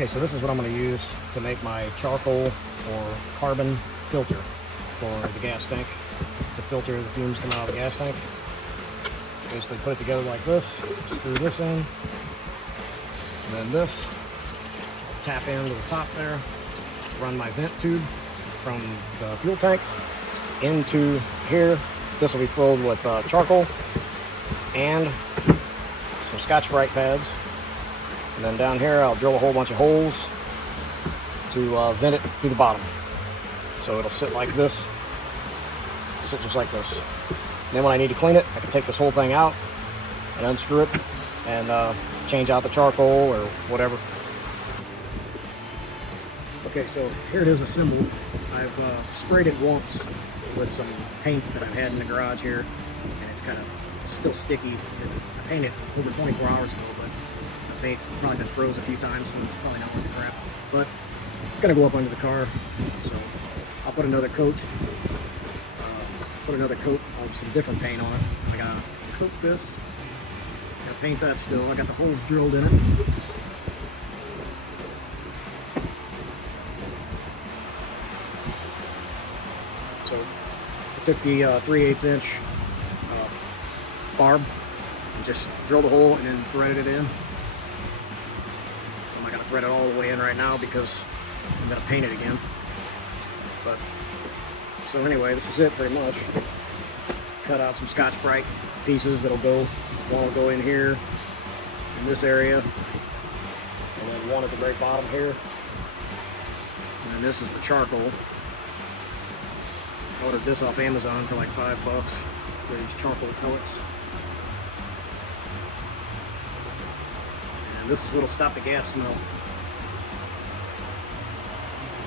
Okay, so this is what I'm going to use to make my charcoal or carbon filter for the gas tank, to filter the fumes coming out of the gas tank. Basically put it together like this, screw this in, and then this, tap into the top there, run my vent tube from the fuel tank into here. This will be filled with charcoal and some Scotch-Brite pads. And then down here, I'll drill a whole bunch of holes to vent it through the bottom. So it'll sit like this, sit just like this. And then when I need to clean it, I can take this whole thing out and unscrew it and change out the charcoal or whatever. Okay, so here it is assembled. I've sprayed it once with some paint that I've had in the garage here, and it's kind of still sticky. I painted it over 24 hours ago, but the paint's probably been froze a few times, so it's probably not worth the crap. But it's going to go up under the car, so I'll put another coat. Of some different paint on it. I gotta coat this. Gotta paint that still. I got the holes drilled in it. So I took the 3/8 inch barb and just drilled a hole and then threaded it in. I'm not gonna thread it all the way in right now because I'm gonna paint it again. But so anyway, this is it pretty much. Cut out some Scotch-Brite pieces that'll go. One will go in here, in this area, and then one at the very bottom here. And then this is the charcoal. I ordered this off Amazon for like $5 for these charcoal pellets. And this is what'll stop the gas smell.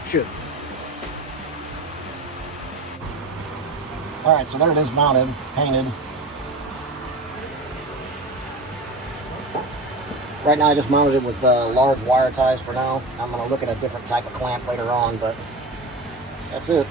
Should. Alright, so there it is mounted, painted. Right now I just mounted it with large wire ties for now. I'm going to look at a different type of clamp later on, but that's it.